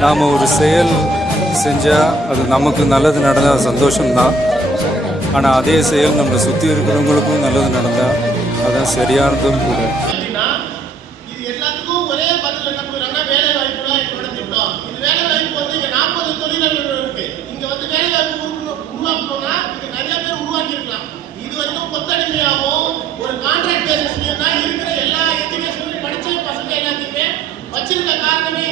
நாம் ஒரு செயல் செஞ்சால் அது நமக்கு நல்லது நடந்தால் சந்தோஷம்தான். ஆனால் அதே செயல் நம்மளை சுற்றி இருக்கிறவங்களுக்கும் நல்லது நடந்தால் அதான் சரியானதும் கூட. வச்சிருக்க காரணமே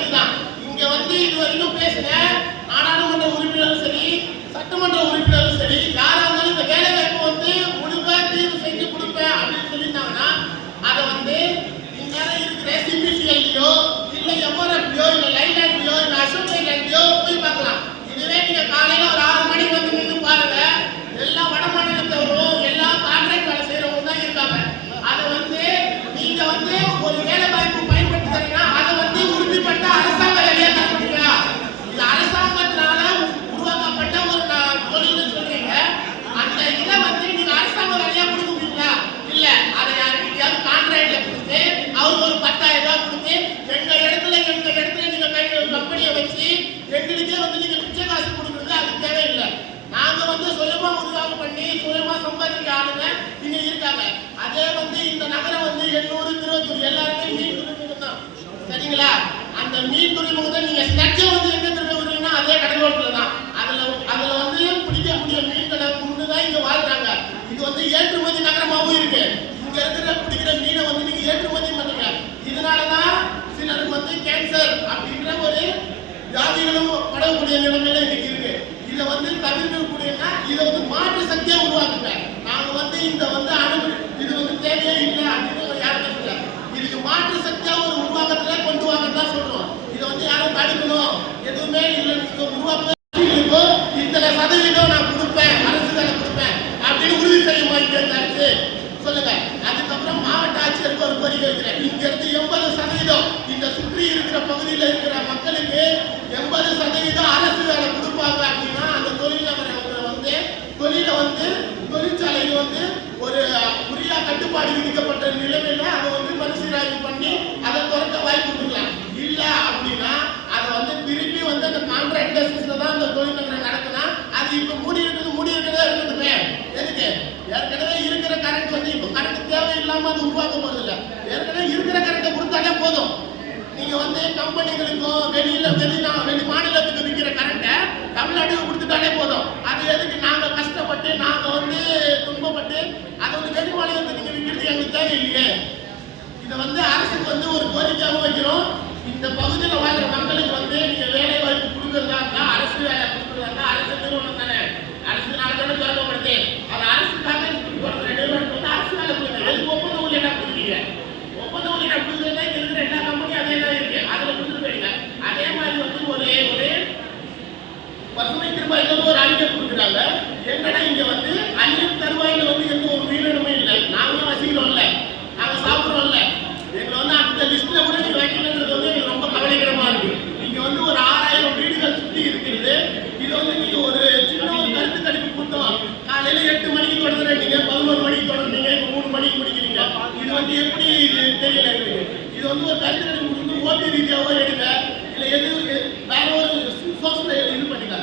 சட்டமன்ற உறுப்பினரும் சுயமா உருவாக்கம் பண்ணி சுயமா சம்பாதிக்க ஆளுங்க இங்க இருக்காங்க. அதே வந்து இந்த நகரம் வந்து எண்ணூறு திருவத்தூர் எல்லாருமே மீன் துறைமுகம் தான். சரிங்களா? அந்த மீன் துறைமுகத்தை நீங்க ஸ்னட்சை வந்து எங்க திரும்ப அதே கடலோரத்துல தான். அதுல அதுல வந்து பிடிக்கக்கூடிய மீன்களை கொண்டு தான் இங்க வாழ்றாங்க. இது வந்து ஏற்றுமதி நகரமாகவும் இருக்கு. இங்க இருக்கிற பிடிக்கிற மீனை வந்து நீங்க ஏற்றுமதி பண்ணுங்க. இதனாலதான் சிலருக்கு வந்து கேன்சர் அப்படின்ற ஒரு வியாதிகளும் படக்கூடிய நிலைமையில இன்னைக்கு இருக்கு. இதை வந்து தவிர்க்கக்கூடியனா இதை வந்து மாற்று சக்தியா உருவாக்குங்க நாங்க வந்து இந்த வந்து அணு இது வந்து தேவையே இல்லை அப்படின்னு யாருமே சொல்ல இதுக்கு மாற்று சக்தியா ஒரு உருவாக்கத்துல கொண்டு வாங்கன்னு தான் சொல்றோம் இதை வந்து யாரும் தடுக்கணும் எதுவுமே இல்லை நீங்க உருவாக்க இருக்கோ இத்தனை சதவீதம் நான் கொடுப்பேன் அரசு வேலை கொடுப்பேன் அப்படின்னு உறுதி செய்யுமா இங்க இந்த அரசு சொல்லுங்க அதுக்கப்புறம் மாவட்ட ஆட்சியருக்கு ஒரு கோரிக்கை வைக்கிறேன் இங்க இருந்து எண்பது சதவீதம் இந்த சுற்றி இருக்கிற பகுதியில் இருக்கிற மக்களுக்கு எண்பது சதவீதம் அரசு வேலை கொடுப்பாங்க அப்படின்னா அந்த தொழில வரவங்க வந்து தொழில வந்து தொழிற்சாலைக்கு வந்து ஒரு உரிய கட்டுப்பாடு விதிக்கப்பட்ட நிலைமையில அதை வந்து மறுசீராய்வு பண்ணி அதை துறக்க வாய்ப்பு கொடுக்கலாம் இல்ல அப்படின்னா அதை வந்து திருப்பி வந்து அந்த கான்ட்ராக்ட் பேசிஸ்ல தான் அந்த தொழில் நகரம் நடக்குனா அது இப்ப மூடி இருக்குது மூடி இருக்கிறதா இருக்கட்டுமே? எதுக்கு? ஏற்கனவே இருக்கிற கரண்ட் வந்து இப்ப கரண்ட் தேவையில்லாம அது உருவாக்க போறது இல்ல. ஏற்கனவே இருக்கிற கரண்ட்டை கொடுத்தாலே போதும். நீங்க வந்து கம்பெனிகளுக்கும் வெளியில வெளி வெளி மாநிலத்துக்கு விற்கிற கரண்ட்டை தமிழ்நாட்டுக்கு கொடுத்துட்டாலே போதும் அது எதுக்கு நாங்க கஷ்டப்பட்டு நாங்க வந்து துன்பப்பட்டு அதை வந்து வெளி நீங்க விற்கிறது எங்களுக்கு தேவையில்லையே. இதை வந்து அரசுக்கு வந்து ஒரு கோரிக்கையாக வைக்கிறோம். இந்த பகுதியில் வாழ்ற மக்களுக்கு வந்து நீங்க வேலை வாய்ப்பு கொடுக்கறதா இருந்தா அரசு வேலை கொடுக்கறதா இருந்தா அரசு நிறுவனம் தானே. அரசுனால தானே திறக்கப்படுது. அது அரசுக்காக கொடுக்குற நிறுவனத்துக்கு வந்து அரசு வேலை கொடுங்க. அதுக்கு ஒப்பந்த ஊழியர் கொடுக்குறீங்க? ஒப்பந்த ஊழியர் கொடுக்குறதா இங்க இருக்கிற எல்லா கம்பெனியும் அதே தான் இருக்கு. அதுல கொடுத்துட்டு போயிடுங்க. அதே மாதிரி வந்து ஒரே ஒரு பசுமை திரும்ப இன்னொரு ஒரு அறிக்கை கொடுக்குறாங்க என்னன்னா இங்க வந்து அந்நிய தருவாயில வந்து எந்த ஒரு உயிரினமே இல்லை நாங்களும் வசிக்கிறோம்ல நாங்க சாப்பிடுறோம்ல எங்களை வந்து அந்த லிஸ்ட்ல கூட நீங்க வைக்கணுன்றது வந்து எங்களுக்கு ரொம்ப கவலைக்கிடமா இருக்கு இங்க வந்து ஒரு ஆறாயிரம் வீடுகள் சுத்தி இருக்கிறது இது வந்து நீங்க ஒரு சின்ன ஒரு கருத்து கணிப்பு கொடுத்தோம் காலையில எட்டு மணிக்கு தொடங்குறீங்க பதினோரு மணிக்கு தொடங்குறீங்க இப்ப மூணு மணிக்கு முடிக்கிறீங்க இது வந்து எப்படி இது தெரியல எங்களுக்கு இது வந்து ஒரு கருத்து கொடுத்து ஓட்டு ரீதியாவோ எடுங்க. இல்ல எது வேற ஒரு சோர்ஸ்ல இது பண்ணுங்க